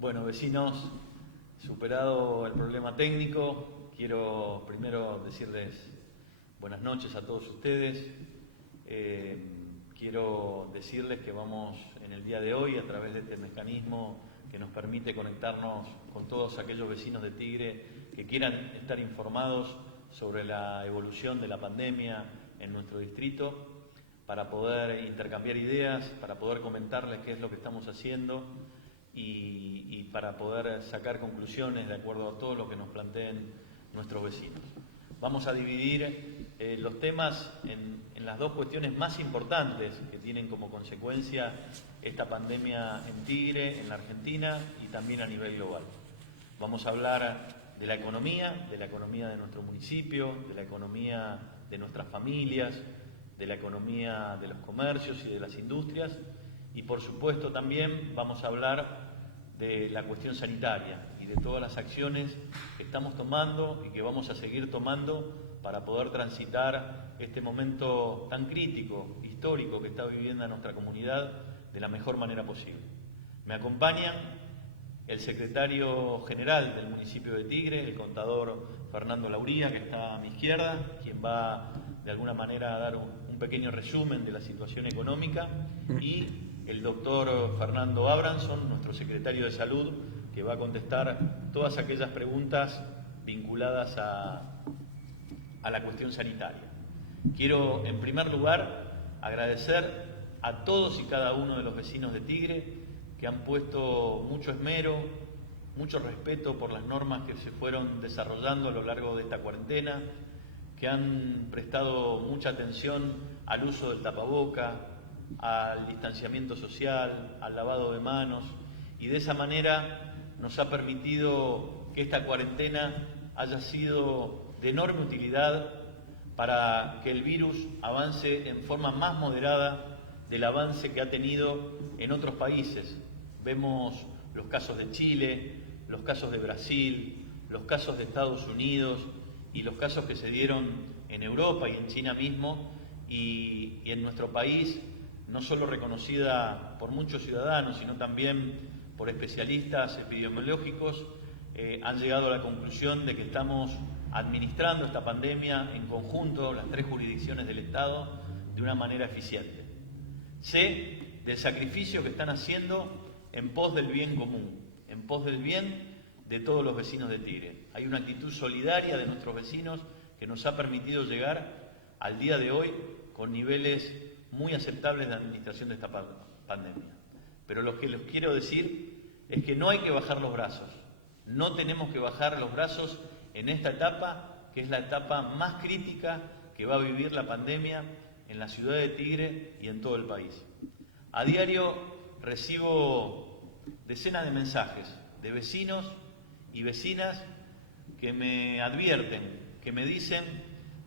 Bueno, vecinos, superado el problema técnico, quiero primero decirles buenas noches a todos ustedes. Quiero decirles que vamos en el día de hoy, a través de este mecanismo que nos permite conectarnos con todos aquellos vecinos de Tigre que quieran estar informados sobre la evolución de la pandemia en nuestro distrito, para poder intercambiar ideas, para poder comentarles qué es lo que estamos haciendo y para poder sacar conclusiones de acuerdo a todo lo que nos planteen nuestros vecinos. Vamos a dividir los temas en las dos cuestiones más importantes que tienen como consecuencia esta pandemia en Tigre, en la Argentina y también a nivel global. Vamos a hablar de la economía de nuestro municipio, de la economía de nuestras familias, de la economía de los comercios y de las industrias, y por supuesto también vamos a hablar de la cuestión sanitaria y de todas las acciones que estamos tomando y que vamos a seguir tomando para poder transitar este momento tan crítico, histórico que está viviendo nuestra comunidad de la mejor manera posible. Me acompañan el secretario general del municipio de Tigre, el contador Fernando Lauría, que está a mi izquierda, quien va de alguna manera a dar un pequeño resumen de la situación económica, y el doctor Fernando Abranson, nuestro secretario de Salud, que va a contestar todas aquellas preguntas vinculadas a la cuestión sanitaria. Quiero, en primer lugar, agradecer a todos y cada uno de los vecinos de Tigre que han puesto mucho esmero, mucho respeto por las normas que se fueron desarrollando a lo largo de esta cuarentena, que han prestado mucha atención al uso del tapaboca, al distanciamiento social, al lavado de manos, y de esa manera nos ha permitido que esta cuarentena haya sido de enorme utilidad para que el virus avance en forma más moderada del avance que ha tenido en otros países. Vemos los casos de Chile, los casos de Brasil, los casos de Estados Unidos y los casos que se dieron en Europa y en China mismo, y en nuestro país, no solo reconocida por muchos ciudadanos, sino también por especialistas epidemiológicos, han llegado a la conclusión de que estamos administrando esta pandemia en conjunto, las tres jurisdicciones del Estado, de una manera eficiente. Sé del sacrificio que están haciendo en pos del bien común, en pos del bien de todos los vecinos de Tigre. Hay una actitud solidaria de nuestros vecinos que nos ha permitido llegar al día de hoy con niveles muy aceptables de administración de esta pandemia. Pero lo que les quiero decir es que no hay que bajar los brazos. No tenemos que bajar los brazos en esta etapa, que es la etapa más crítica que va a vivir la pandemia en la ciudad de Tigre y en todo el país. A diario recibo decenas de mensajes de vecinos y vecinas que me advierten, que me dicen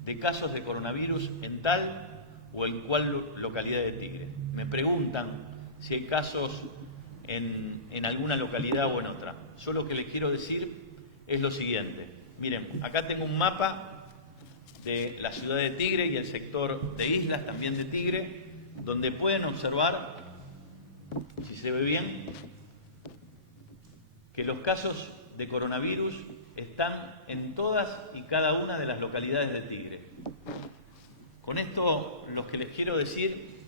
de casos de coronavirus en tal o en cual localidad de Tigre. Me preguntan si hay casos en alguna localidad o en otra. Yo lo que les quiero decir es lo siguiente. Miren, acá tengo un mapa de la ciudad de Tigre y el sector de islas también de Tigre, donde pueden observar, si se ve bien, que los casos de coronavirus están en todas y cada una de las localidades de Tigre. Con esto lo que les quiero decir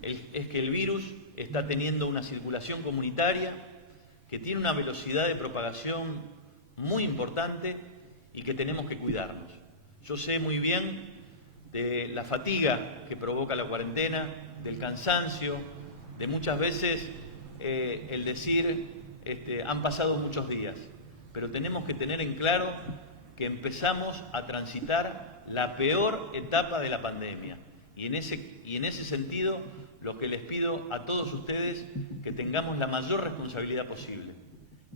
es que el virus está teniendo una circulación comunitaria que tiene una velocidad de propagación muy importante y que tenemos que cuidarnos. Yo sé muy bien de la fatiga que provoca la cuarentena, del cansancio, de muchas veces el decir han pasado muchos días, pero tenemos que tener en claro que empezamos a transitar la peor etapa de la pandemia, y en ese sentido lo que les pido a todos ustedes que tengamos la mayor responsabilidad posible.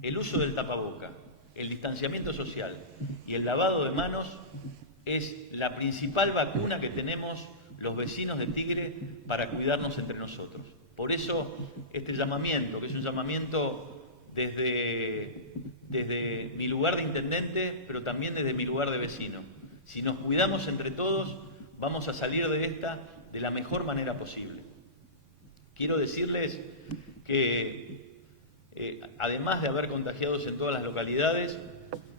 El uso del tapaboca, el distanciamiento social y el lavado de manos es la principal vacuna que tenemos los vecinos de Tigre para cuidarnos entre nosotros. Por eso este llamamiento, que es un llamamiento desde mi lugar de intendente, pero también desde mi lugar de vecino. Si nos cuidamos entre todos, vamos a salir de esta de la mejor manera posible. Quiero decirles que además de haber contagiados en todas las localidades,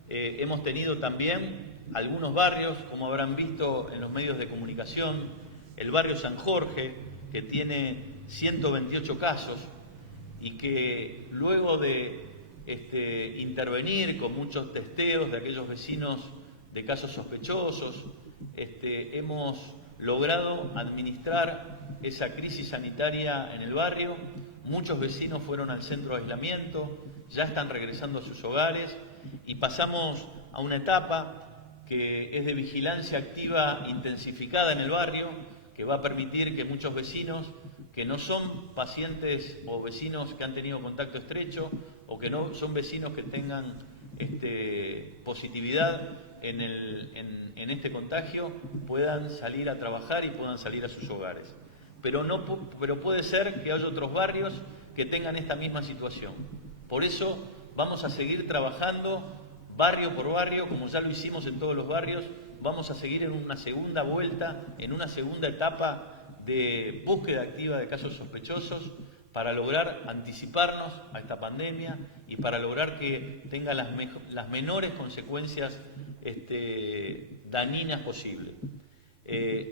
hemos tenido también algunos barrios, como habrán visto en los medios de comunicación, el barrio San Jorge, que tiene 128 casos y que luego de intervenir con muchos testeos de aquellos vecinos de casos sospechosos, hemos logrado administrar esa crisis sanitaria en el barrio. Muchos vecinos fueron al centro de aislamiento, ya están regresando a sus hogares y pasamos a una etapa que es de vigilancia activa intensificada en el barrio, que va a permitir que muchos vecinos que no son pacientes o vecinos que han tenido contacto estrecho o que no son vecinos que tengan positividad en este contagio puedan salir a trabajar y puedan salir a sus hogares. Pero puede ser que haya otros barrios que tengan esta misma situación. Por eso vamos a seguir trabajando barrio por barrio, como ya lo hicimos en todos los barrios. Vamos a seguir en una segunda vuelta, en una segunda etapa de búsqueda activa de casos sospechosos para lograr anticiparnos a esta pandemia y para lograr que tenga las menores consecuencias dañinas posibles.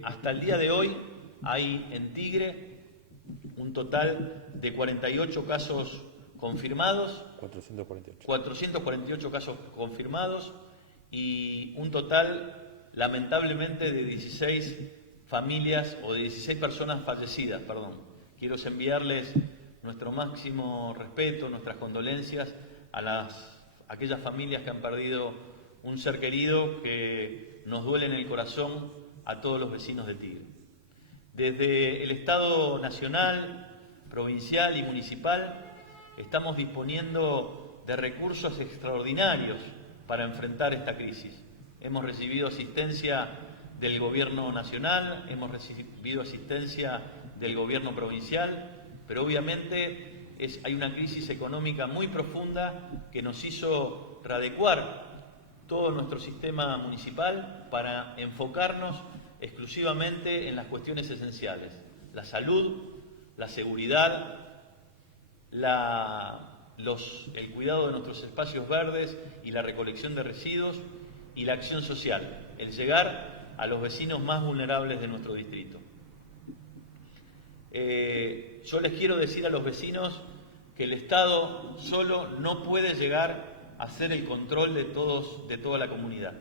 Hasta el día de hoy hay en Tigre un total de 48 casos confirmados, 448 casos confirmados y un total lamentablemente de 16 familias o de 16 personas fallecidas, Quiero enviarles nuestro máximo respeto, nuestras condolencias a aquellas familias que han perdido un ser querido que nos duele en el corazón a todos los vecinos de Tigre. Desde el Estado nacional, provincial y municipal estamos disponiendo de recursos extraordinarios para enfrentar esta crisis. Hemos recibido asistencia del Gobierno nacional, hemos recibido asistencia del Gobierno provincial, pero obviamente hay una crisis económica muy profunda que nos hizo readecuar todo nuestro sistema municipal para enfocarnos exclusivamente en las cuestiones esenciales: la salud, la seguridad, el cuidado de nuestros espacios verdes y la recolección de residuos y la acción social, el llegar a los vecinos más vulnerables de nuestro distrito. Yo les quiero decir a los vecinos que el Estado solo no puede llegar a hacer el control de toda la comunidad.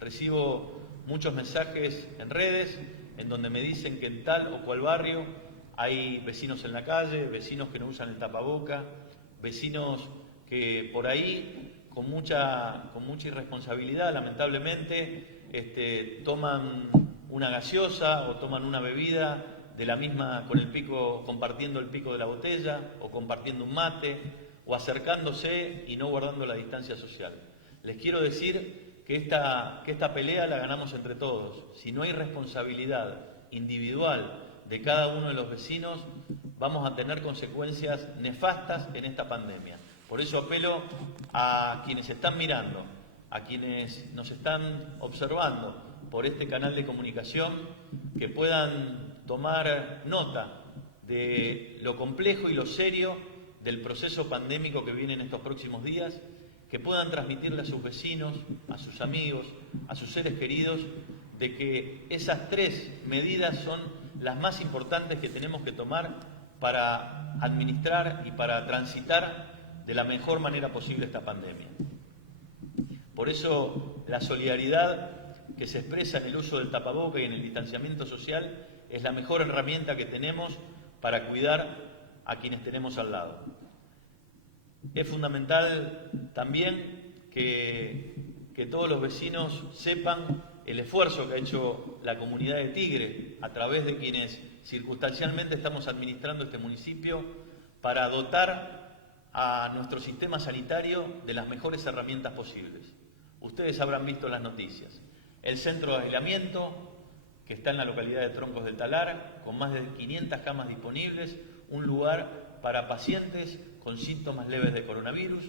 Recibo muchos mensajes en redes en donde me dicen que en tal o cual barrio hay vecinos en la calle, vecinos que no usan el tapaboca, vecinos que por ahí con mucha irresponsabilidad, lamentablemente, toman una gaseosa o toman una bebida de la misma compartiendo el pico de la botella o compartiendo un mate o acercándose y no guardando la distancia social. Les quiero decir que esta pelea la ganamos entre todos. Si no hay responsabilidad individual de cada uno de los vecinos, vamos a tener consecuencias nefastas en esta pandemia. Por eso apelo a quienes están mirando, a quienes nos están observando por este canal de comunicación, que puedan tomar nota de lo complejo y lo serio del proceso pandémico que viene en estos próximos días, que puedan transmitirle a sus vecinos, a sus amigos, a sus seres queridos, de que esas 3 medidas son las más importantes que tenemos que tomar para administrar y para transitar de la mejor manera posible esta pandemia. Por eso la solidaridad que se expresa en el uso del tapaboca y en el distanciamiento social es la mejor herramienta que tenemos para cuidar a quienes tenemos al lado. Es fundamental también que todos los vecinos sepan el esfuerzo que ha hecho la comunidad de Tigre a través de quienes circunstancialmente estamos administrando este municipio para dotar a nuestro sistema sanitario de las mejores herramientas posibles. Ustedes habrán visto las noticias. El centro de aislamiento, que está en la localidad de Troncos del Talar, con más de 500 camas disponibles, un lugar para pacientes con síntomas leves de coronavirus.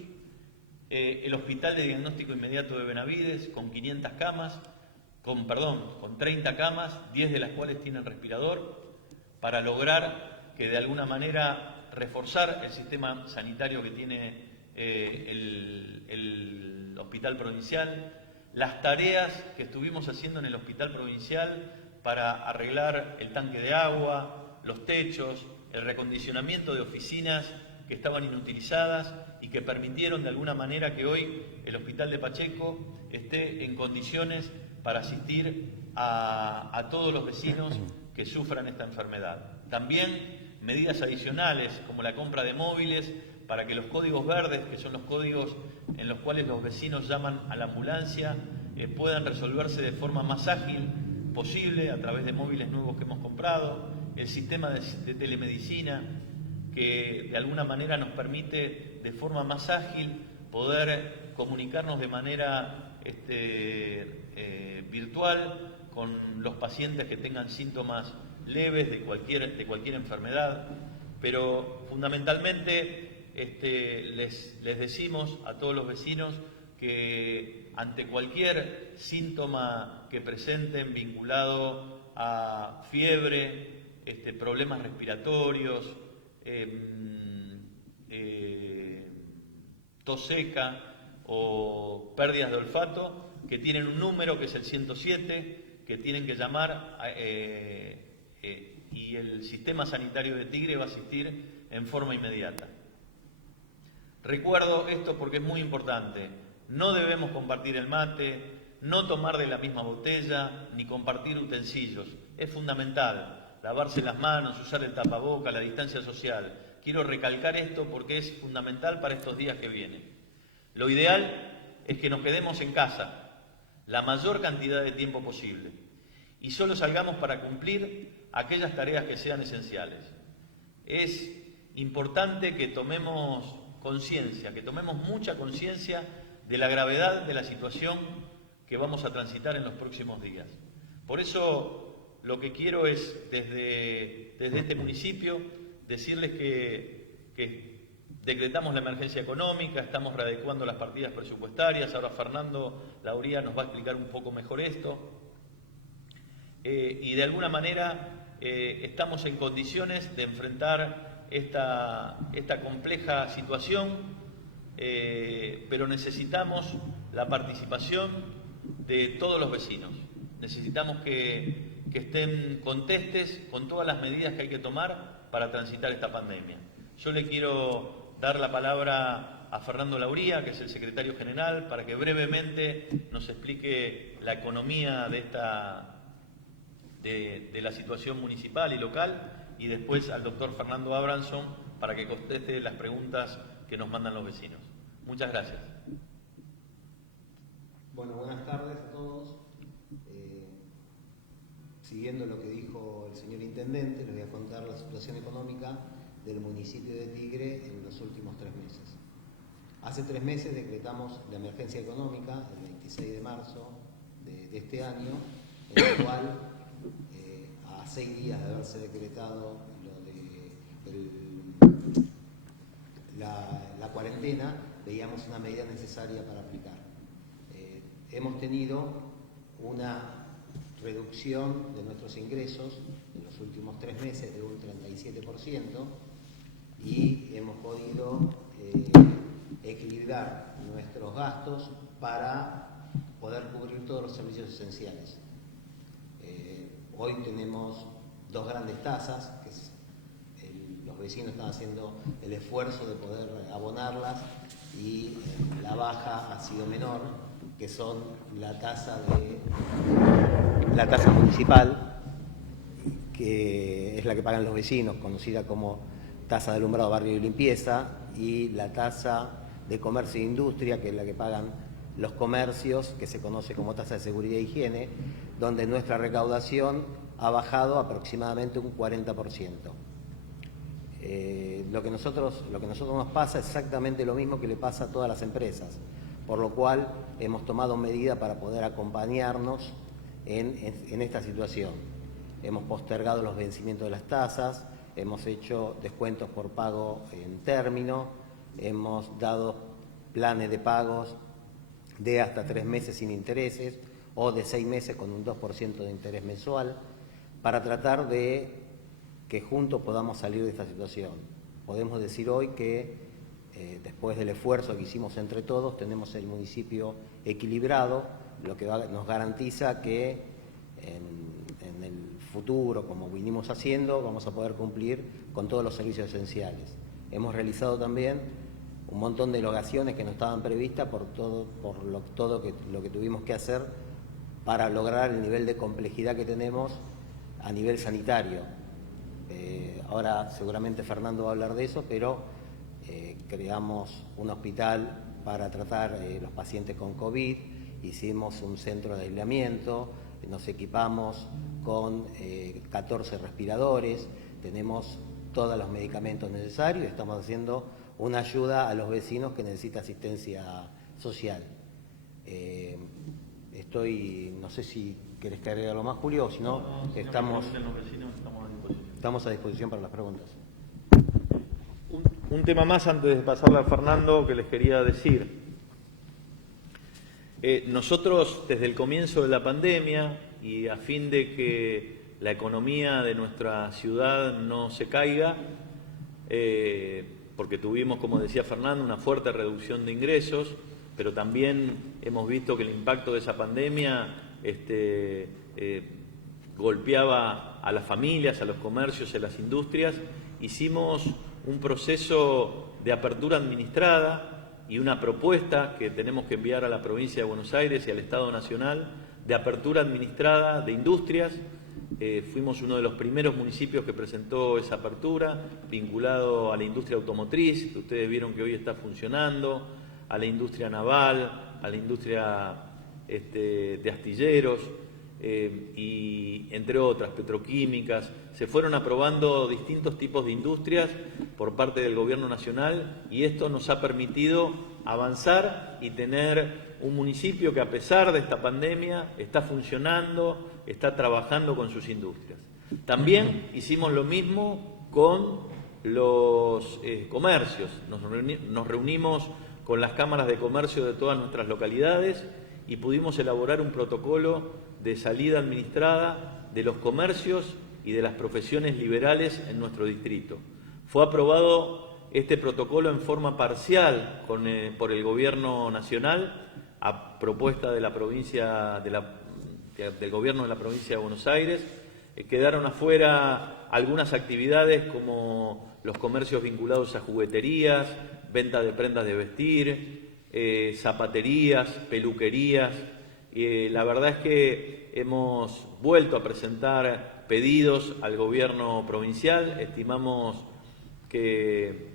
El Hospital de Diagnóstico Inmediato de Benavides, con 500 camas, con 30 camas, 10 de las cuales tienen respirador, para lograr que de alguna manera reforzar el sistema sanitario que tiene el hospital provincial, las tareas que estuvimos haciendo en el hospital provincial para arreglar el tanque de agua, los techos, el recondicionamiento de oficinas que estaban inutilizadas y que permitieron de alguna manera que hoy el hospital de Pacheco esté en condiciones para asistir a todos los vecinos que sufran esta enfermedad. También medidas adicionales como la compra de móviles para que los códigos verdes, que son los códigos en los cuales los vecinos llaman a la ambulancia, puedan resolverse de forma más ágil posible a través de móviles nuevos que hemos comprado, el sistema de telemedicina que de alguna manera nos permite de forma más ágil poder comunicarnos de manera virtual con los pacientes que tengan síntomas leves de cualquier enfermedad, pero fundamentalmente les decimos a todos los vecinos que ante cualquier síntoma que presenten vinculado a fiebre, problemas respiratorios, tos seca o pérdidas de olfato, que tienen un número que es el 107, que tienen que llamar y el sistema sanitario de Tigre va a asistir en forma inmediata. Recuerdo esto porque es muy importante. No debemos compartir el mate, no tomar de la misma botella, ni compartir utensilios. Es fundamental lavarse las manos, usar el tapaboca, la distancia social. Quiero recalcar esto porque es fundamental para estos días que vienen. Lo ideal es que nos quedemos en casa la mayor cantidad de tiempo posible y solo salgamos para cumplir aquellas tareas que sean esenciales. Es importante que tomemos conciencia, que tomemos mucha conciencia de la gravedad de la situación que vamos a transitar en los próximos días. Por eso lo que quiero es, desde este municipio, decirles que decretamos la emergencia económica, estamos readecuando las partidas presupuestarias, ahora Fernando Lauría nos va a explicar un poco mejor esto, y de alguna manera estamos en condiciones de enfrentar esta compleja situación, pero necesitamos la participación de todos los vecinos. Necesitamos que estén contestes con todas las medidas que hay que tomar para transitar esta pandemia. Yo le quiero dar la palabra a Fernando Lauría, que es el secretario general, para que brevemente nos explique la economía de la situación municipal y local, y después al doctor Fernando Abranson para que conteste las preguntas que nos mandan los vecinos. Muchas gracias. Bueno, buenas tardes a todos. Siguiendo lo que dijo el señor Intendente, les voy a contar la situación económica del municipio de Tigre en los últimos 3 meses. Hace 3 meses decretamos la emergencia económica, el 26 de marzo de este año, en el cual, a 6 días de haberse decretado la cuarentena, veíamos una medida necesaria para aplicar. Hemos tenido una reducción de nuestros ingresos en los últimos 3 meses de un 37% y hemos podido equilibrar nuestros gastos para poder cubrir todos los servicios esenciales. Hoy tenemos 2 grandes tasas, que los vecinos están haciendo el esfuerzo de poder abonarlas y la baja ha sido menor, que son la tasa municipal, que es la que pagan los vecinos, conocida como tasa de alumbrado, barrio y limpieza, y la tasa de comercio e industria, que es la que pagan los comercios, que se conoce como tasa de seguridad e higiene, donde nuestra recaudación ha bajado aproximadamente un 40%. Lo que a nosotros nos pasa es exactamente lo mismo que le pasa a todas las empresas, por lo cual hemos tomado medidas para poder acompañarnos en esta situación. Hemos postergado los vencimientos de las tasas, hemos hecho descuentos por pago en término, hemos dado planes de pagos de hasta 3 meses sin intereses o de 6 meses con un 2% de interés mensual, para tratar de que juntos podamos salir de esta situación. podemos decir hoy que después del esfuerzo que hicimos entre todos, tenemos el municipio equilibrado, lo que nos garantiza que en el futuro, como vinimos haciendo, vamos a poder cumplir con todos los servicios esenciales. Hemos realizado también un montón de erogaciones que no estaban previstas por todo lo que tuvimos que hacer para lograr el nivel de complejidad que tenemos a nivel sanitario. Ahora seguramente Fernando va a hablar de eso, pero creamos un hospital para tratar los pacientes con COVID, hicimos un centro de aislamiento, nos equipamos con 14 respiradores, tenemos todos los medicamentos necesarios, estamos haciendo una ayuda a los vecinos que necesitan asistencia social. No sé si querés que agregue algo más, Julio, o si no, estamos a disposición para las preguntas. Un tema más antes de pasarle a Fernando que les quería decir. Nosotros desde el comienzo de la pandemia y a fin de que la economía de nuestra ciudad no se caiga, porque tuvimos, como decía Fernando, una fuerte reducción de ingresos, pero también hemos visto que el impacto de esa pandemia golpeaba a las familias, a los comercios, a las industrias. Hicimos un proceso de apertura administrada y una propuesta que tenemos que enviar a la provincia de Buenos Aires y al Estado Nacional de apertura administrada de industrias. Fuimos uno de los primeros municipios que presentó esa apertura, vinculado a la industria automotriz, que ustedes vieron que hoy está funcionando, a la industria naval, a la industria de astilleros, y entre otras, petroquímicas. Se fueron aprobando distintos tipos de industrias por parte del Gobierno Nacional y esto nos ha permitido avanzar y tener un municipio que, a pesar de esta pandemia, está funcionando, está trabajando con sus industrias. También hicimos lo mismo con los comercios. Nos reunimos con las cámaras de comercio de todas nuestras localidades y pudimos elaborar un protocolo de salida administrada de los comercios y de las profesiones liberales en nuestro distrito. Fue aprobado este protocolo en forma parcial por el Gobierno Nacional a propuesta de la provincia del Gobierno de la provincia de Buenos Aires. Quedaron afuera algunas actividades como los comercios vinculados a jugueterías, venta de prendas de vestir, zapaterías, peluquerías. La verdad es que hemos vuelto a presentar pedidos al Gobierno provincial. Estimamos que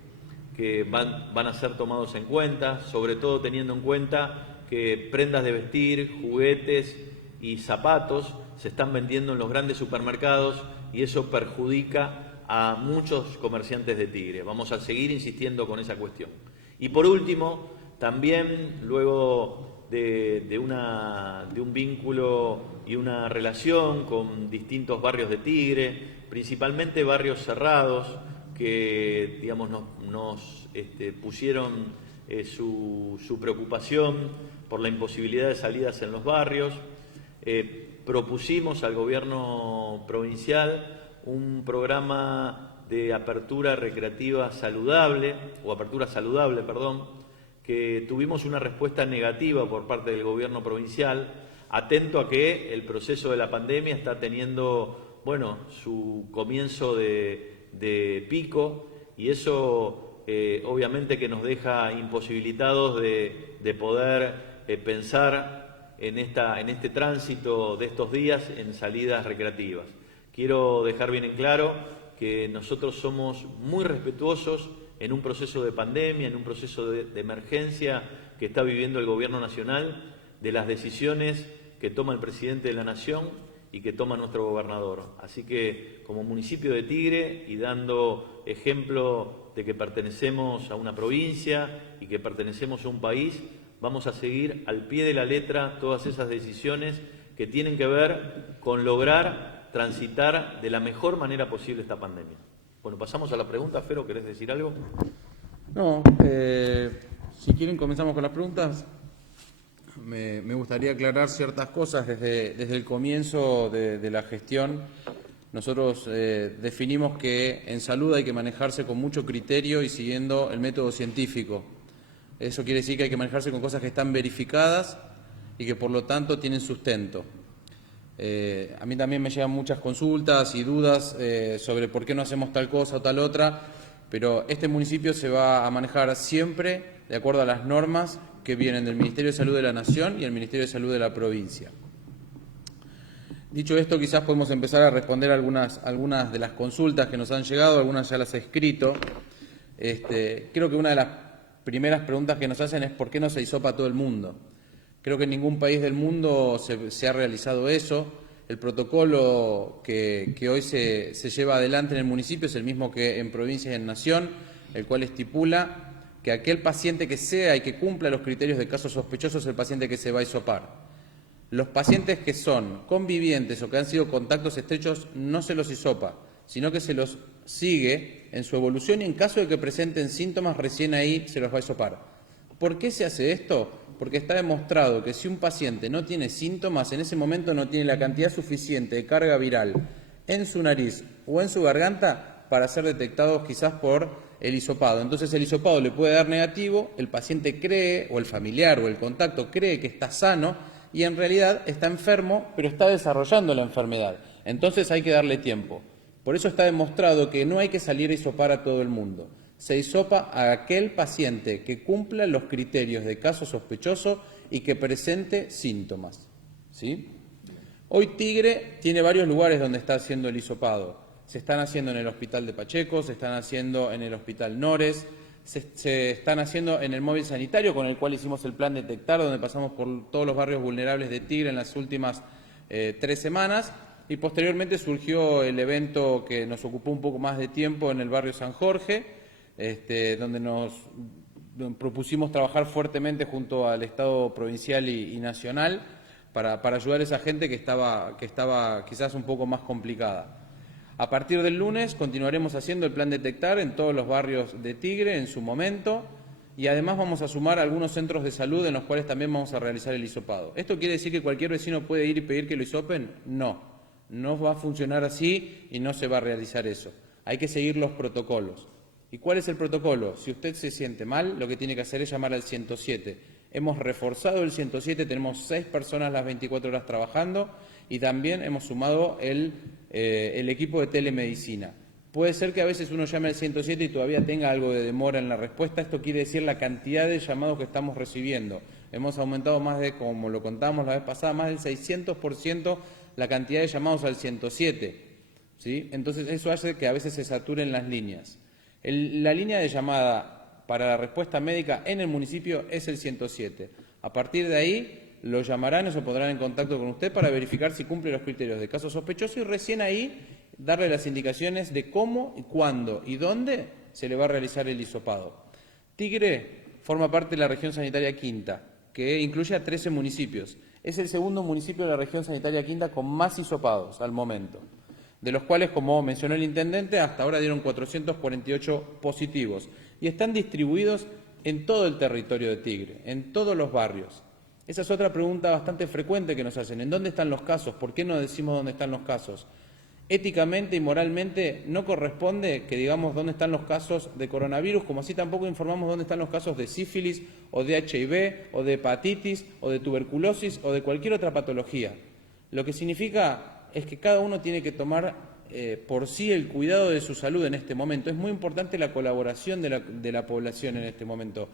van a ser tomados en cuenta, sobre todo teniendo en cuenta que prendas de vestir, juguetes y zapatos se están vendiendo en los grandes supermercados y eso perjudica a muchos comerciantes de Tigre. Vamos a seguir insistiendo con esa cuestión. Y por último, también luego de un vínculo y una relación con distintos barrios de Tigre, principalmente barrios cerrados que, digamos, nos pusieron su preocupación por la imposibilidad de salidas en los barrios. Propusimos al Gobierno provincial un programa de apertura recreativa saludable, que tuvimos una respuesta negativa por parte del Gobierno provincial, atento a que el proceso de la pandemia está teniendo, su comienzo de pico, y eso obviamente que nos deja imposibilitados de poder pensar en este tránsito de estos días en salidas recreativas. Quiero dejar bien en claro que nosotros somos muy respetuosos en un proceso de pandemia, en un proceso de emergencia que está viviendo el Gobierno Nacional, de las decisiones que toma el Presidente de la Nación y que toma nuestro gobernador. Así que, como municipio de Tigre y dando ejemplo de que pertenecemos a una provincia y que pertenecemos a un país, vamos a seguir al pie de la letra todas esas decisiones que tienen que ver con lograr transitar de la mejor manera posible esta pandemia. Bueno, pasamos a la pregunta. Fero, ¿querés decir algo? No, si quieren comenzamos con las preguntas. Me gustaría aclarar ciertas cosas desde el comienzo de la gestión. nosotros definimos que en salud hay que manejarse con mucho criterio y siguiendo el método científico. Eso quiere decir que hay que manejarse con cosas que están verificadas y que por lo tanto tienen sustento. A mí también me llegan muchas consultas y dudas sobre por qué no hacemos tal cosa o tal otra, pero este municipio se va a manejar siempre de acuerdo a las normas que vienen del Ministerio de Salud de la Nación y el Ministerio de Salud de la provincia. Dicho esto, quizás podemos empezar a responder algunas de las consultas que nos han llegado, algunas ya las he escrito. Creo que una de las primeras preguntas que nos hacen es ¿por qué no se hisopa a todo el mundo? Creo que en ningún país del mundo se ha realizado eso. El protocolo que hoy se lleva adelante en el municipio es el mismo que en provincia y en nación, el cual estipula que aquel paciente que sea y que cumpla los criterios de casos sospechosos es el paciente que se va a hisopar. Los pacientes que son convivientes o que han sido contactos estrechos no se los hisopa, sino que se los sigue en su evolución y en caso de que presenten síntomas recién ahí se los va a hisopar. ¿Por qué se hace esto? Porque está demostrado que si un paciente no tiene síntomas, en ese momento no tiene la cantidad suficiente de carga viral en su nariz o en su garganta para ser detectados quizás por el hisopado. Entonces el hisopado le puede dar negativo, el paciente cree, o el familiar o el contacto cree que está sano y en realidad está enfermo, pero está desarrollando la enfermedad. Entonces hay que darle tiempo. Por eso está demostrado que no hay que salir a hisopar a todo el mundo. Se hisopa a aquel paciente que cumpla los criterios de caso sospechoso y que presente síntomas. ¿Sí? Hoy Tigre tiene varios lugares donde está haciendo el hisopado. Se están haciendo en el Hospital de Pacheco, se están haciendo en el Hospital Nores, se están haciendo en el móvil sanitario con el cual hicimos el plan Detectar, donde pasamos por todos los barrios vulnerables de Tigre en las últimas 3 semanas. Y posteriormente surgió el evento que nos ocupó un poco más de tiempo en el barrio San Jorge, donde nos propusimos trabajar fuertemente junto al Estado provincial y nacional para ayudar a esa gente que estaba quizás un poco más complicada. A partir del lunes continuaremos haciendo el plan Detectar en todos los barrios de Tigre en su momento y además vamos a sumar algunos centros de salud en los cuales también vamos a realizar el hisopado. ¿Esto quiere decir que cualquier vecino puede ir y pedir que lo hisopen? No va a funcionar así y no se va a realizar eso. Hay que seguir los protocolos. ¿Y cuál es el protocolo? Si usted se siente mal, lo que tiene que hacer es llamar al 107. Hemos reforzado el 107, tenemos 6 personas las 24 horas trabajando y también hemos sumado el equipo de telemedicina. Puede ser que a veces uno llame al 107 y todavía tenga algo de demora en la respuesta. Esto quiere decir la cantidad de llamados que estamos recibiendo. Hemos aumentado más de, como lo contábamos la vez pasada, más del 600% la cantidad de llamados al 107. ¿Sí? Entonces eso hace que a veces se saturen las líneas. La línea de llamada para la respuesta médica en el municipio es el 107. A partir de ahí lo llamarán o se pondrán en contacto con usted para verificar si cumple los criterios de caso sospechoso y recién ahí darle las indicaciones de cómo, cuándo y dónde se le va a realizar el hisopado. Tigre forma parte de la región sanitaria quinta, que incluye a 13 municipios. Es el segundo municipio de la región sanitaria quinta con más hisopados al momento, de los cuales, como mencionó el intendente, hasta ahora dieron 448 positivos y están distribuidos en todo el territorio de Tigre, en todos los barrios. Esa es otra pregunta bastante frecuente que nos hacen. ¿En dónde están los casos? ¿Por qué no decimos dónde están los casos? Éticamente y moralmente no corresponde que digamos dónde están los casos de coronavirus, como así tampoco informamos dónde están los casos de sífilis o de HIV o de hepatitis o de tuberculosis o de cualquier otra patología. Lo que significa es que cada uno tiene que tomar por sí el cuidado de su salud en este momento. Es muy importante la colaboración de la población en este momento,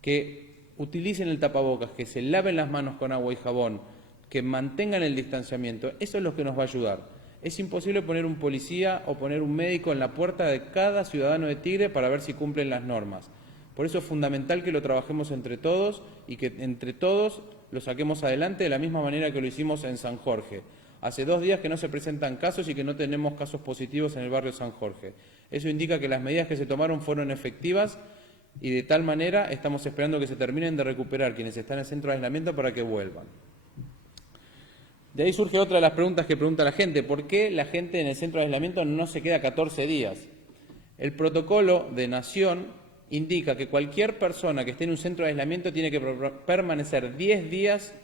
que utilicen el tapabocas, que se laven las manos con agua y jabón, que mantengan el distanciamiento. Eso es lo que nos va a ayudar. Es imposible poner un policía o poner un médico en la puerta de cada ciudadano de Tigre para ver si cumplen las normas. Por eso es fundamental que lo trabajemos entre todos y que entre todos lo saquemos adelante de la misma manera que lo hicimos en San Jorge. Hace 2 días que no se presentan casos y que no tenemos casos positivos en el barrio San Jorge. Eso indica que las medidas que se tomaron fueron efectivas y de tal manera estamos esperando que se terminen de recuperar quienes están en el centro de aislamiento para que vuelvan. De ahí surge otra de las preguntas que pregunta la gente. ¿Por qué la gente en el centro de aislamiento no se queda 14 días? El protocolo de Nación indica que cualquier persona que esté en un centro de aislamiento tiene que permanecer 10 días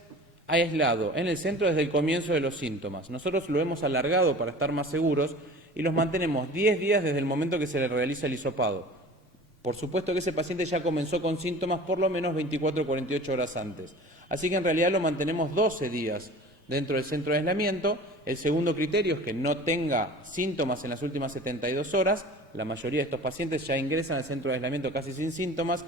aislado en el centro desde el comienzo de los síntomas. Nosotros lo hemos alargado para estar más seguros y los mantenemos 10 días desde el momento que se le realiza el hisopado. Por supuesto que ese paciente ya comenzó con síntomas por lo menos 24 o 48 horas antes. Así que en realidad lo mantenemos 12 días dentro del centro de aislamiento. El segundo criterio es que no tenga síntomas en las últimas 72 horas. La mayoría de estos pacientes ya ingresan al centro de aislamiento casi sin síntomas.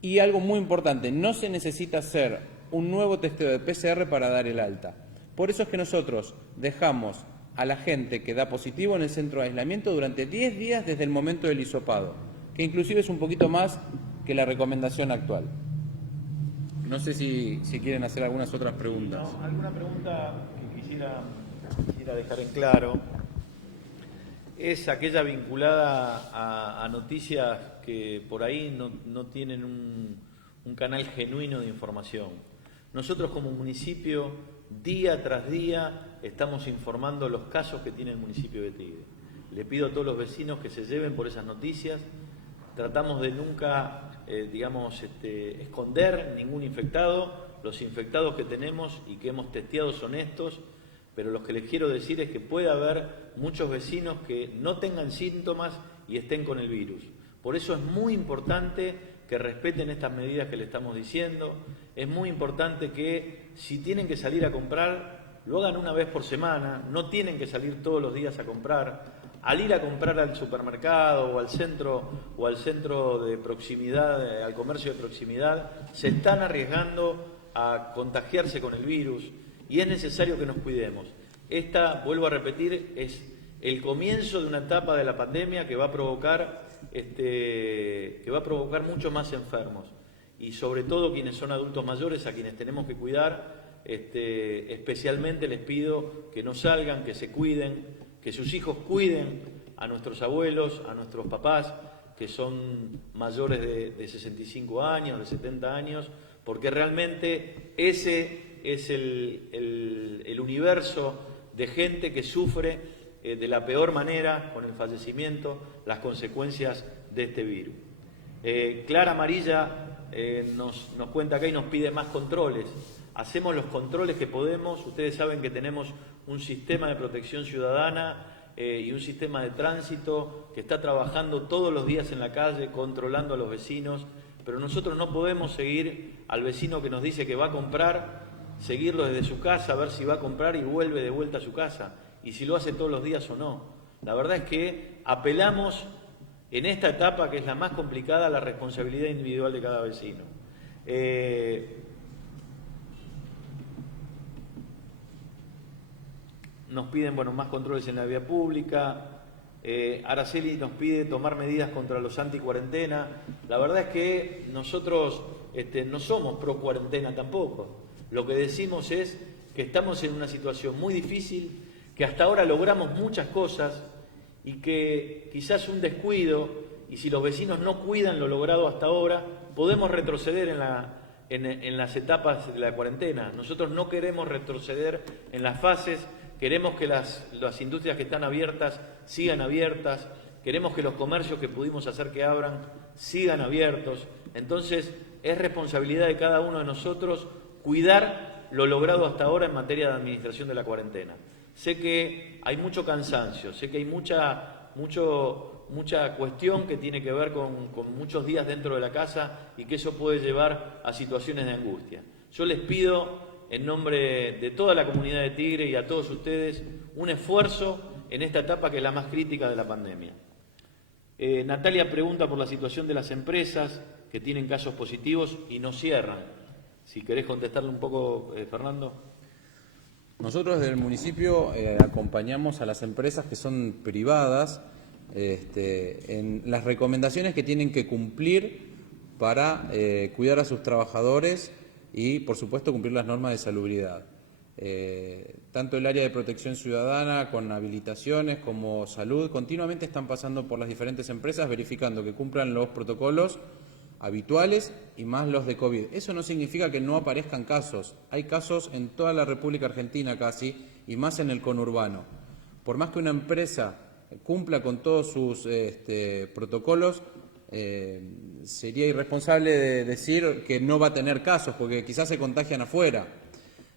Y algo muy importante, no se necesita hacer un nuevo testeo de PCR para dar el alta. Por eso es que nosotros dejamos a la gente que da positivo en el centro de aislamiento durante 10 días desde el momento del hisopado, que inclusive es un poquito más que la recomendación actual. No sé si quieren hacer algunas otras preguntas. No, alguna pregunta que quisiera dejar en claro es aquella vinculada a noticias que por ahí no tienen un canal genuino de información. Nosotros como municipio, día tras día, estamos informando los casos que tiene el municipio de Tigre. Le pido a todos los vecinos que se lleven por esas noticias. Tratamos de nunca, esconder ningún infectado. Los infectados que tenemos y que hemos testeado son estos, pero lo que les quiero decir es que puede haber muchos vecinos que no tengan síntomas y estén con el virus. Por eso es muy importante que respeten estas medidas que le estamos diciendo. Es muy importante que si tienen que salir a comprar, lo hagan una vez por semana, no tienen que salir todos los días a comprar. Al ir a comprar al supermercado o al centro de proximidad, al comercio de proximidad, se están arriesgando a contagiarse con el virus y es necesario que nos cuidemos. Esta, vuelvo a repetir, es el comienzo de una etapa de la pandemia que va a provocar muchos más enfermos y sobre todo quienes son adultos mayores, a quienes tenemos que cuidar. Especialmente les pido que no salgan, que se cuiden, que sus hijos cuiden a nuestros abuelos, a nuestros papás, que son mayores de 65 años, de 70 años, porque realmente ese es el universo de gente que sufre de la peor manera con el fallecimiento, las consecuencias de este virus. Clara Amarilla nos cuenta acá y nos pide más controles. Hacemos los controles que podemos. Ustedes saben que tenemos un sistema de protección ciudadana y un sistema de tránsito que está trabajando todos los días en la calle, controlando a los vecinos, pero nosotros no podemos seguir al vecino que nos dice que va a comprar, seguirlo desde su casa, a ver si va a comprar y vuelve de vuelta a su casa, y si lo hace todos los días o no. La verdad es que apelamos en esta etapa, que es la más complicada, a la responsabilidad individual de cada vecino. Nos piden más controles en la vía pública. Araceli nos pide tomar medidas contra los anti-cuarentena. La verdad es que nosotros no somos pro cuarentena tampoco. Lo que decimos es que estamos en una situación muy difícil, que hasta ahora logramos muchas cosas y que quizás un descuido, y si los vecinos no cuidan lo logrado hasta ahora, podemos retroceder en las etapas de la cuarentena. Nosotros no queremos retroceder en las fases. Queremos que las industrias que están abiertas sigan abiertas, queremos que los comercios que pudimos hacer que abran sigan abiertos. Entonces, es responsabilidad de cada uno de nosotros cuidar lo logrado hasta ahora en materia de administración de la cuarentena. Sé que hay mucho cansancio, sé que hay mucha cuestión que tiene que ver con muchos días dentro de la casa y que eso puede llevar a situaciones de angustia. Yo les pido, en nombre de toda la comunidad de Tigre y a todos ustedes, un esfuerzo en esta etapa que es la más crítica de la pandemia. Natalia pregunta por la situación de las empresas que tienen casos positivos y no cierran. Si querés contestarle un poco, Fernando. Nosotros desde el municipio acompañamos a las empresas que son privadas en las recomendaciones que tienen que cumplir para cuidar a sus trabajadores y, por supuesto, cumplir las normas de salubridad. Tanto el área de protección ciudadana con habilitaciones como salud continuamente están pasando por las diferentes empresas verificando que cumplan los protocolos habituales y más los de COVID. Eso no significa que no aparezcan casos. Hay casos en toda la República Argentina casi y más en el conurbano. Por más que una empresa cumpla con todos sus protocolos, sería irresponsable de decir que no va a tener casos porque quizás se contagian afuera.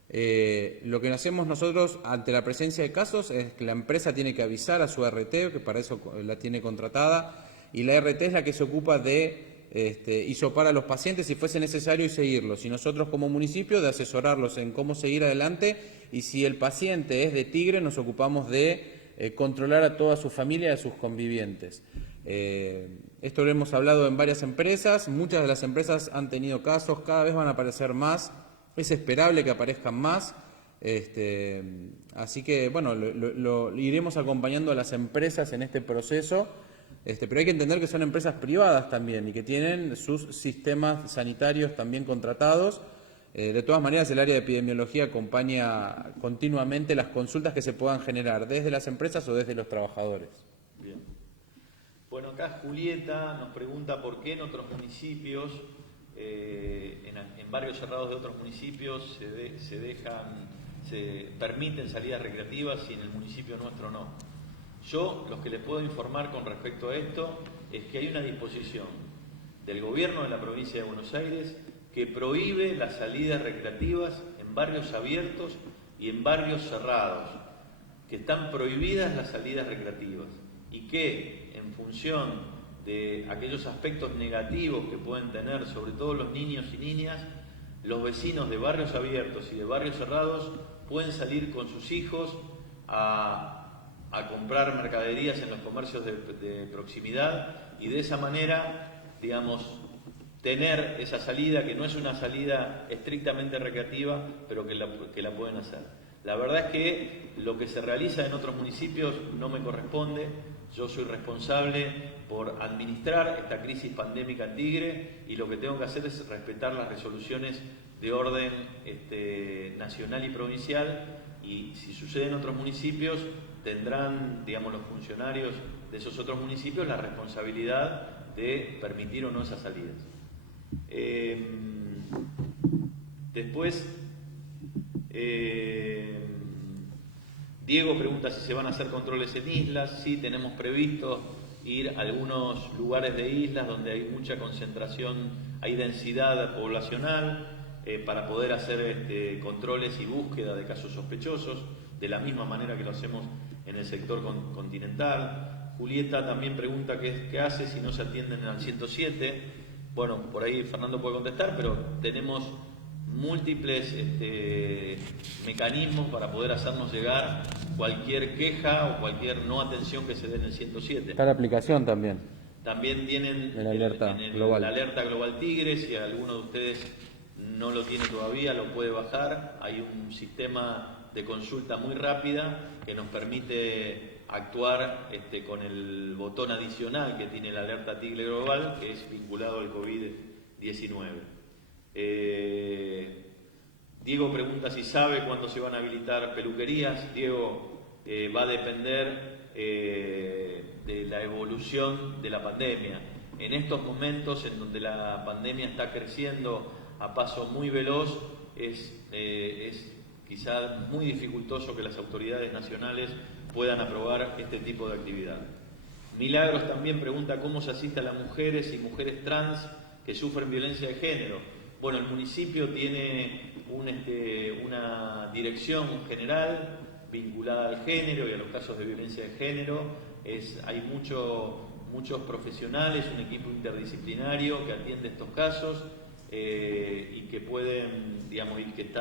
Lo que hacemos nosotros ante la presencia de casos es que la empresa tiene que avisar a su RT, que para eso la tiene contratada, y la RT es la que se ocupa de hisopar a los pacientes si fuese necesario y seguirlos. Y nosotros como municipio de asesorarlos en cómo seguir adelante, y si el paciente es de Tigre nos ocupamos de controlar a toda su familia y a sus convivientes. Esto lo hemos hablado en varias empresas, muchas de las empresas han tenido casos, cada vez van a aparecer más, es esperable que aparezcan más, así que bueno, lo iremos acompañando a las empresas en este proceso, pero hay que entender que son empresas privadas también y que tienen sus sistemas sanitarios también contratados. De todas maneras, el área de epidemiología acompaña continuamente las consultas que se puedan generar desde las empresas o desde los trabajadores. Bien. Bueno, acá Julieta nos pregunta por qué en otros municipios, en barrios cerrados de otros municipios, se permiten salidas recreativas y en el municipio nuestro no. Yo lo que les puedo informar con respecto a esto es que hay una disposición del gobierno de la provincia de Buenos Aires que prohíbe las salidas recreativas en barrios abiertos y en barrios cerrados, que están prohibidas las salidas recreativas y que en función de aquellos aspectos negativos que pueden tener sobre todo los niños y niñas, los vecinos de barrios abiertos y de barrios cerrados pueden salir con sus hijos a comprar mercaderías en los comercios de proximidad y de esa manera, digamos, tener esa salida que no es una salida estrictamente recreativa, pero que la pueden hacer. La verdad es que lo que se realiza en otros municipios no me corresponde. Yo soy responsable por administrar esta crisis pandémica en Tigre y lo que tengo que hacer es respetar las resoluciones de orden nacional y provincial, y si sucede en otros municipios tendrán, digamos, los funcionarios de esos otros municipios la responsabilidad de permitir o no esas salidas. Después, Diego pregunta si se van a hacer controles en islas. Sí, tenemos previsto ir a algunos lugares de islas donde hay mucha concentración, hay densidad poblacional, para poder hacer controles y búsqueda de casos sospechosos, de la misma manera que lo hacemos en el sector continental. Julieta también pregunta qué hace si no se atienden al 107. Bueno, por ahí Fernando puede contestar, pero tenemos múltiples mecanismos para poder hacernos llegar cualquier queja o cualquier no atención que se dé en el 107. Está la aplicación también. También tienen la alerta global. La alerta global Tigre. Si alguno de ustedes no lo tiene todavía, lo puede bajar. Hay un sistema de consulta muy rápida que nos permite actuar con el botón adicional que tiene la alerta Tigre global, que es vinculado al COVID-19. Diego pregunta si sabe cuándo se van a habilitar peluquerías. Diego, va a depender de la evolución de la pandemia. En estos momentos en donde la pandemia está creciendo a paso muy veloz, es quizá muy dificultoso que las autoridades nacionales puedan aprobar este tipo de actividad. Milagros también pregunta cómo se asiste a las mujeres y mujeres trans que sufren violencia de género. Bueno, el municipio tiene una dirección general vinculada al género y a los casos de violencia de género. Hay muchos profesionales, un equipo interdisciplinario que atiende estos casos y que pueden, digamos, y que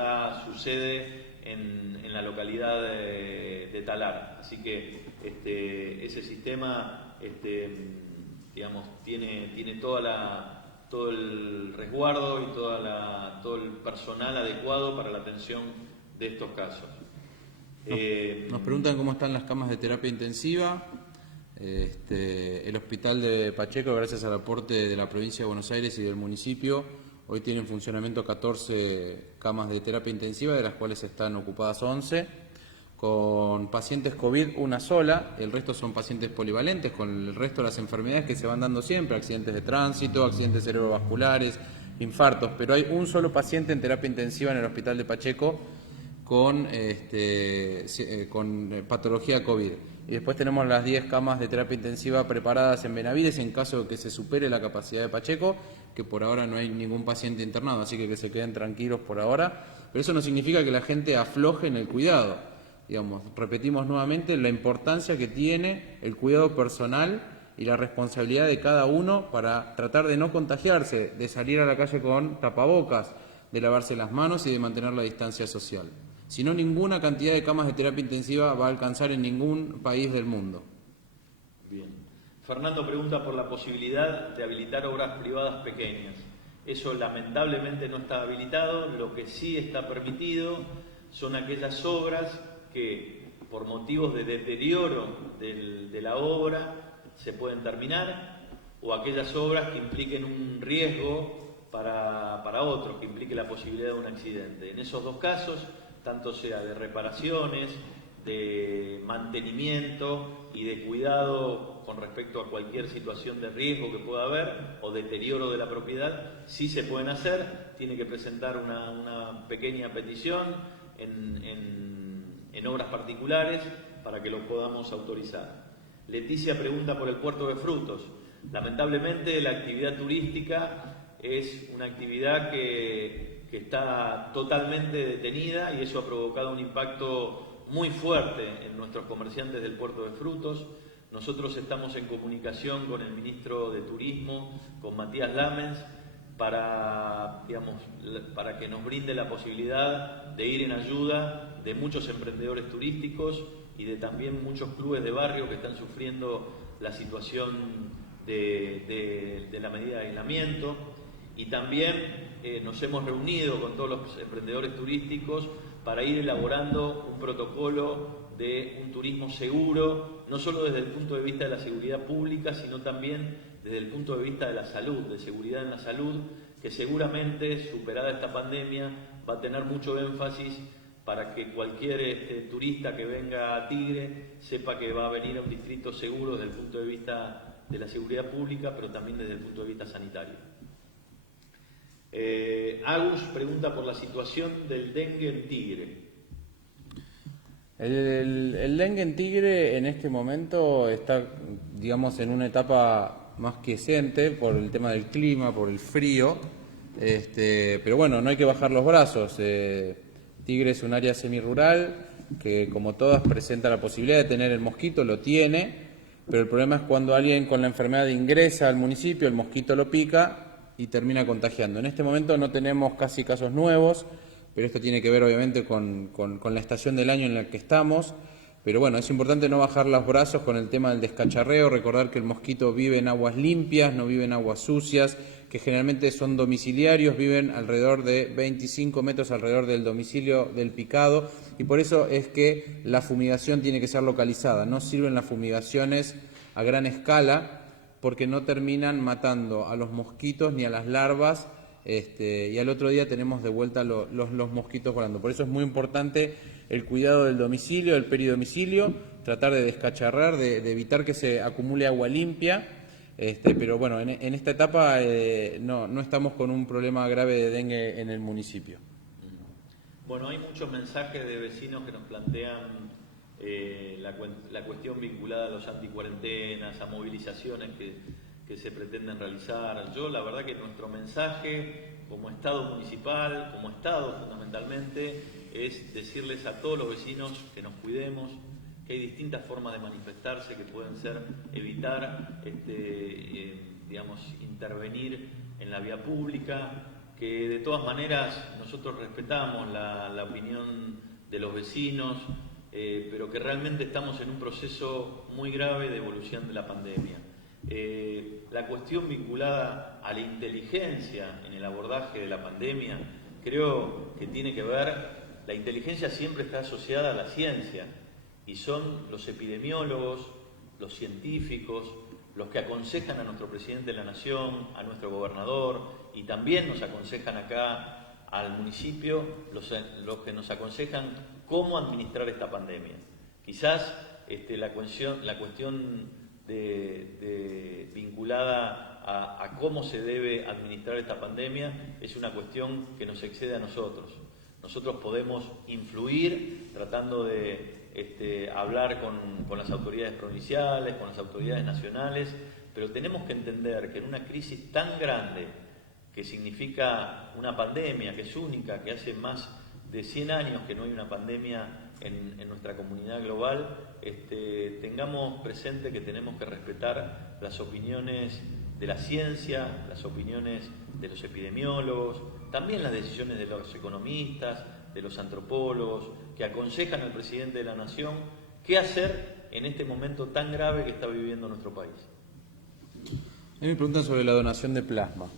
su sede en la localidad de Talar. Así que ese sistema, digamos, tiene todo el resguardo y todo el personal adecuado para la atención de estos casos. Nos preguntan cómo están las camas de terapia intensiva. El hospital de Pacheco, gracias al aporte de la provincia de Buenos Aires y del municipio, hoy tiene en funcionamiento 14 camas de terapia intensiva, de las cuales están ocupadas 11, con pacientes COVID una sola. El resto son pacientes polivalentes, con el resto de las enfermedades que se van dando siempre, accidentes de tránsito, accidentes cerebrovasculares, infartos, pero hay un solo paciente en terapia intensiva en el hospital de Pacheco con patología COVID. Y después tenemos las 10 camas de terapia intensiva preparadas en Benavides en caso de que se supere la capacidad de Pacheco, que por ahora no hay ningún paciente internado, así que se queden tranquilos por ahora. pero eso no significa que la gente afloje en el cuidado. Digamos, repetimos nuevamente la importancia que tiene el cuidado personal y la responsabilidad de cada uno para tratar de no contagiarse, de salir a la calle con tapabocas, de lavarse las manos y de mantener la distancia social. Si no, ninguna cantidad de camas de terapia intensiva va a alcanzar en ningún país del mundo. Bien. Fernando pregunta por la posibilidad de habilitar obras privadas pequeñas. Eso lamentablemente no está habilitado. Lo que sí está permitido son aquellas obras que por motivos de deterioro de la obra se pueden terminar, o aquellas obras que impliquen un riesgo para otros, que implique la posibilidad de un accidente. En esos dos casos, tanto sea de reparaciones, de mantenimiento y de cuidado con respecto a cualquier situación de riesgo que pueda haber o deterioro de la propiedad, sí se pueden hacer. Tiene que presentar una pequeña petición en obras particulares para que lo podamos autorizar. Leticia pregunta por el puerto de Frutos. Lamentablemente la actividad turística es una actividad que está totalmente detenida y eso ha provocado un impacto muy fuerte en nuestros comerciantes del puerto de Frutos. Nosotros estamos en comunicación con el ministro de Turismo, con Matías Lamens, para que nos brinde la posibilidad de ir en ayuda de muchos emprendedores turísticos y de también muchos clubes de barrio que están sufriendo la situación de la medida de aislamiento. Y también nos hemos reunido con todos los emprendedores turísticos para ir elaborando un protocolo de un turismo seguro, no solo desde el punto de vista de la seguridad pública, sino también desde el punto de vista de la salud, de seguridad en la salud, que seguramente, superada esta pandemia, va a tener mucho énfasis para que cualquier turista que venga a Tigre sepa que va a venir a un distrito seguro desde el punto de vista de la seguridad pública, pero también desde el punto de vista sanitario. Agus pregunta por la situación del dengue en Tigre. El dengue en Tigre en este momento está, digamos, en una etapa más quiescente por el tema del clima, por el frío, pero bueno, no hay que bajar los brazos. Tigre es un área semirural que, como todas, presenta la posibilidad de tener el mosquito, lo tiene, pero el problema es cuando alguien con la enfermedad ingresa al municipio, el mosquito lo pica y termina contagiando. En este momento no tenemos casi casos nuevos, pero esto tiene que ver obviamente con la estación del año en la que estamos. Pero bueno, es importante no bajar los brazos con el tema del descacharreo, recordar que el mosquito vive en aguas limpias, no vive en aguas sucias, que generalmente son domiciliarios, viven alrededor de 25 metros alrededor del domicilio del picado, y por eso es que la fumigación tiene que ser localizada. No sirven las fumigaciones a gran escala porque no terminan matando a los mosquitos ni a las larvas, y al otro día tenemos de vuelta los mosquitos volando. Por eso es muy importante el cuidado del domicilio, del peridomicilio, tratar de descacharrar, de evitar que se acumule agua limpia, pero bueno, en esta etapa no estamos con un problema grave de dengue en el municipio. Bueno, hay muchos mensajes de vecinos que nos plantean la cuestión vinculada a los anticuarentenas, a movilizaciones que se pretenden realizar. Yo, la verdad que nuestro mensaje como Estado municipal, como Estado fundamentalmente, es decirles a todos los vecinos que nos cuidemos, que hay distintas formas de manifestarse que pueden ser evitar, intervenir en la vía pública, que de todas maneras nosotros respetamos la opinión de los vecinos, pero que realmente estamos en un proceso muy grave de evolución de la pandemia. La cuestión vinculada a la inteligencia en el abordaje de la pandemia, creo que tiene que ver, la inteligencia siempre está asociada a la ciencia, y son los epidemiólogos, los científicos, los que aconsejan a nuestro presidente de la Nación, a nuestro gobernador, y también nos aconsejan acá al municipio, los que nos aconsejan cómo administrar esta pandemia. Quizás la cuestión vinculada a cómo se debe administrar esta pandemia es una cuestión que nos excede a nosotros. Nosotros podemos influir tratando de hablar con las autoridades provinciales, con las autoridades nacionales, pero tenemos que entender que en una crisis tan grande que significa una pandemia, que es única, que hace más de 100 años que no hay una pandemia en nuestra comunidad global, tengamos presente que tenemos que respetar las opiniones de la ciencia, las opiniones de los epidemiólogos, también las decisiones de los economistas, de los antropólogos, que aconsejan al presidente de la Nación qué hacer en este momento tan grave que está viviendo nuestro país. A mí me preguntan sobre la donación de plasma.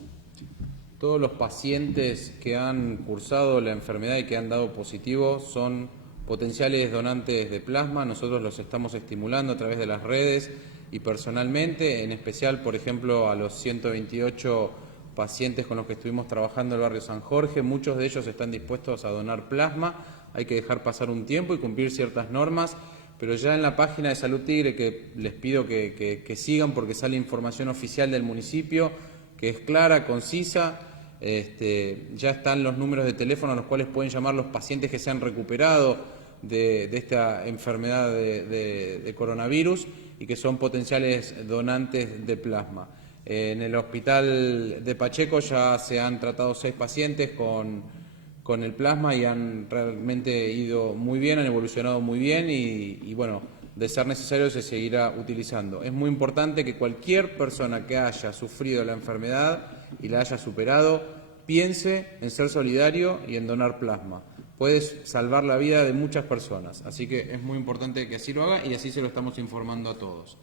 Todos los pacientes que han cursado la enfermedad y que han dado positivo son potenciales donantes de plasma. Nosotros los estamos estimulando a través de las redes y personalmente, en especial, por ejemplo, a los 128 pacientes con los que estuvimos trabajando en el barrio San Jorge. Muchos de ellos están dispuestos a donar plasma. Hay que dejar pasar un tiempo y cumplir ciertas normas, pero ya en la página de Salud Tigre, que les pido que sigan porque sale información oficial del municipio, que es clara, concisa. Ya están los números de teléfono a los cuales pueden llamar los pacientes que se han recuperado de esta enfermedad de coronavirus y que son potenciales donantes de plasma. En el hospital de Pacheco ya se han tratado 6 pacientes con el plasma y han realmente ido muy bien, han evolucionado muy bien y bueno, de ser necesario se seguirá utilizando. Es muy importante que cualquier persona que haya sufrido la enfermedad y la haya superado piense en ser solidario y en donar plasma. Puedes salvar la vida de muchas personas, así que es muy importante que así lo haga y así se lo estamos informando a todos.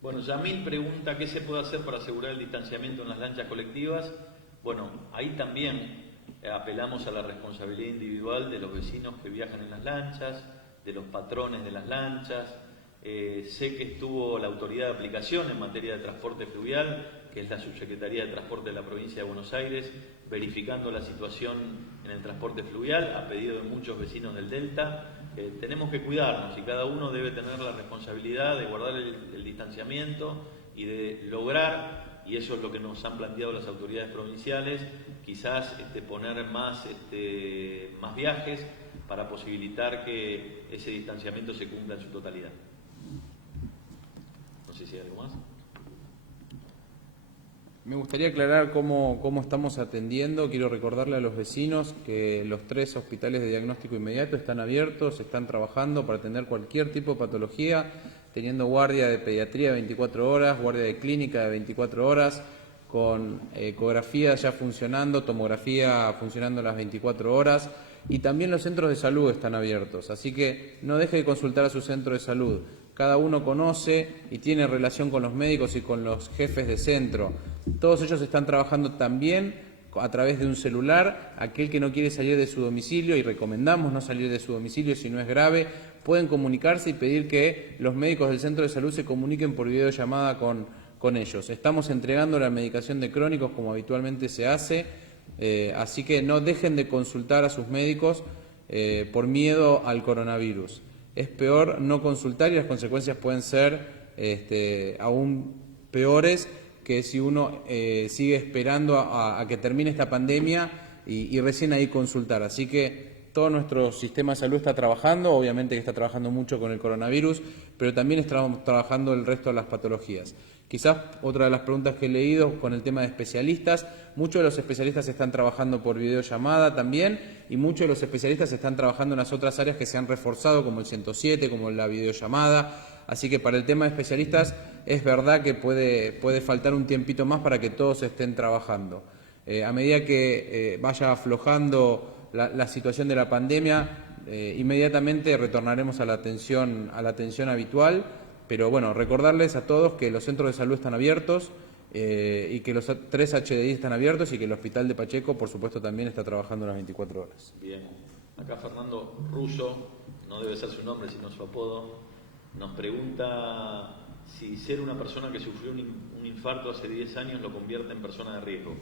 Bueno, Yamil pregunta qué se puede hacer para asegurar el distanciamiento en las lanchas colectivas. Bueno, ahí también apelamos a la responsabilidad individual de los vecinos que viajan en las lanchas, de los patrones de las lanchas. Sé que estuvo la autoridad de aplicación en materia de transporte fluvial, que es la Subsecretaría de Transporte de la Provincia de Buenos Aires, verificando la situación en el transporte fluvial a pedido de muchos vecinos del Delta. Tenemos que cuidarnos y cada uno debe tener la responsabilidad de guardar el distanciamiento y de lograr, y eso es lo que nos han planteado las autoridades provinciales, quizás poner más viajes para posibilitar que ese distanciamiento se cumpla en su totalidad. No sé si hay algo más. Me gustaría aclarar cómo estamos atendiendo. Quiero recordarle a los vecinos que los 3 hospitales de diagnóstico inmediato están abiertos, están trabajando para atender cualquier tipo de patología, teniendo guardia de pediatría de 24 horas, guardia de clínica de 24 horas, con ecografía ya funcionando, tomografía funcionando las 24 horas, y también los centros de salud están abiertos. Así que no deje de consultar a su centro de salud. Cada uno conoce y tiene relación con los médicos y con los jefes de centro. Todos ellos están trabajando también a través de un celular. Aquel que no quiere salir de su domicilio, y recomendamos no salir de su domicilio si no es grave, pueden comunicarse y pedir que los médicos del centro de salud se comuniquen por videollamada con ellos. Estamos entregando la medicación de crónicos como habitualmente se hace, así que no dejen de consultar a sus médicos por miedo al coronavirus. Es peor no consultar y las consecuencias pueden ser aún peores que si uno sigue esperando a que termine esta pandemia y recién ahí consultar. Así que todo nuestro sistema de salud está trabajando, obviamente que está trabajando mucho con el coronavirus, pero también estamos trabajando el resto de las patologías. Quizás otra de las preguntas que he leído con el tema de especialistas, muchos de los especialistas están trabajando por videollamada también y muchos de los especialistas están trabajando en las otras áreas que se han reforzado como el 107, como la videollamada. Así que para el tema de especialistas es verdad que puede faltar un tiempito más para que todos estén trabajando. A medida que vaya aflojando la situación de la pandemia, inmediatamente retornaremos a la atención habitual. Pero bueno, recordarles a todos que los centros de salud están abiertos y que los 3 HDI están abiertos y que el hospital de Pacheco, por supuesto, también está trabajando las 24 horas. Bien. Acá Fernando Russo, no debe ser su nombre sino su apodo, nos pregunta si ser una persona que sufrió un infarto hace 10 años lo convierte en persona de riesgo.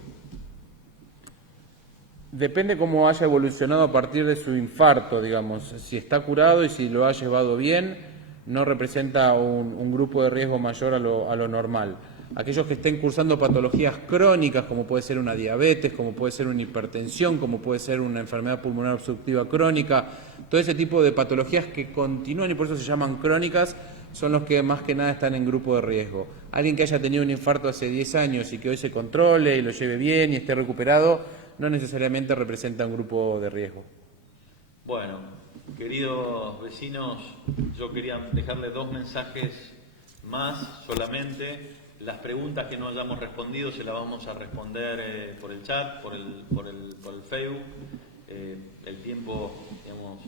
Depende cómo haya evolucionado a partir de su infarto, digamos. Si está curado y si lo ha llevado bien, no representa un grupo de riesgo mayor a lo normal. Aquellos que estén cursando patologías crónicas, como puede ser una diabetes, como puede ser una hipertensión, como puede ser una enfermedad pulmonar obstructiva crónica, todo ese tipo de patologías que continúan y por eso se llaman crónicas, son los que más que nada están en grupo de riesgo. Alguien que haya tenido un infarto hace 10 años y que hoy se controle y lo lleve bien y esté recuperado, no necesariamente representa un grupo de riesgo. Bueno, queridos vecinos, yo quería dejarles 2 mensajes más solamente. Las preguntas que no hayamos respondido se las vamos a responder por el chat, por el Facebook. El tiempo, digamos,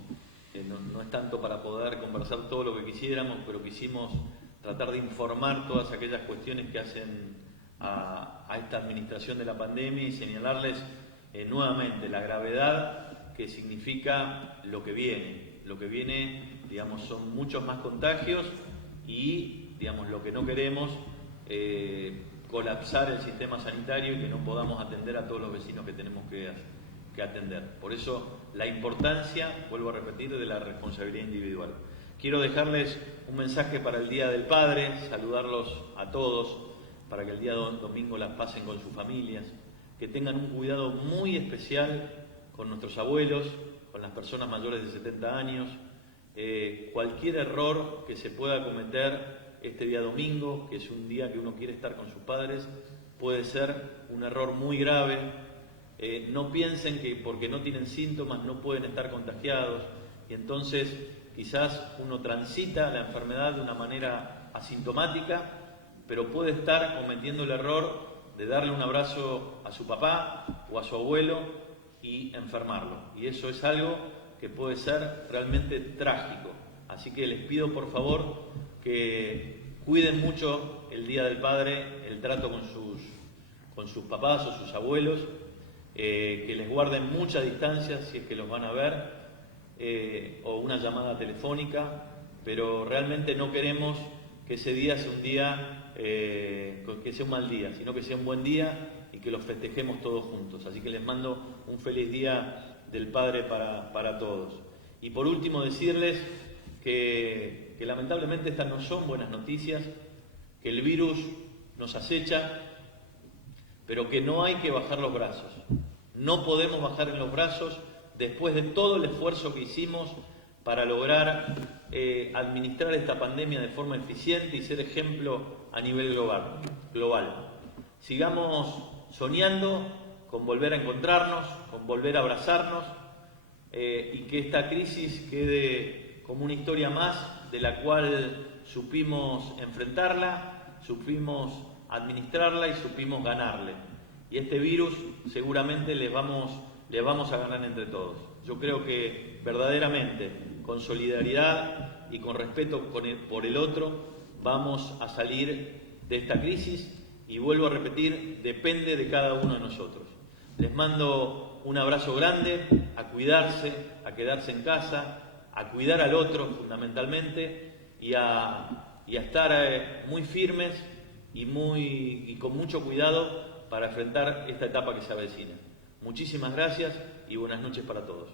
no es tanto para poder conversar todo lo que quisiéramos, pero quisimos tratar de informar todas aquellas cuestiones que hacen a esta administración de la pandemia y señalarles nuevamente la gravedad que significa lo que viene. Lo que viene, digamos, son muchos más contagios y, digamos, lo que no queremos, colapsar el sistema sanitario y que no podamos atender a todos los vecinos que tenemos que atender. Por eso la importancia, vuelvo a repetir, de la responsabilidad individual. Quiero dejarles un mensaje para el Día del Padre, saludarlos a todos, para que el día domingo las pasen con sus familias, que tengan un cuidado muy especial con nuestros abuelos, con las personas mayores de 70 años. Cualquier error que se pueda cometer este día domingo, que es un día que uno quiere estar con sus padres, puede ser un error muy grave. No piensen que porque no tienen síntomas no pueden estar contagiados y entonces quizás uno transita la enfermedad de una manera asintomática, pero puede estar cometiendo el error de darle un abrazo a su papá o a su abuelo y enfermarlo. Y eso es algo que puede ser realmente trágico. Así que les pido por favor que cuiden mucho el Día del Padre, el trato con sus papás o sus abuelos, que les guarden mucha distancia si es que los van a ver, o una llamada telefónica, pero realmente no queremos que ese día sea un día, que sea un mal día, sino que sea un buen día y que los festejemos todos juntos. Así que les mando un feliz Día del Padre para todos. Y por último decirles que lamentablemente estas no son buenas noticias, que el virus nos acecha, pero que no hay que bajar los brazos. No podemos bajar en los brazos después de todo el esfuerzo que hicimos para lograr administrar esta pandemia de forma eficiente y ser ejemplo a nivel global. Sigamos soñando con volver a encontrarnos, con volver a abrazarnos y que esta crisis quede como una historia más de la cual supimos enfrentarla, supimos administrarla y supimos ganarle. Y este virus seguramente le vamos a ganar entre todos. Yo creo que verdaderamente, con solidaridad y con respeto por el otro, vamos a salir de esta crisis y vuelvo a repetir, depende de cada uno de nosotros. Les mando un abrazo grande, a cuidarse, a quedarse en casa, a cuidar al otro fundamentalmente y a estar muy firmes y con mucho cuidado para enfrentar esta etapa que se avecina. Muchísimas gracias y buenas noches para todos.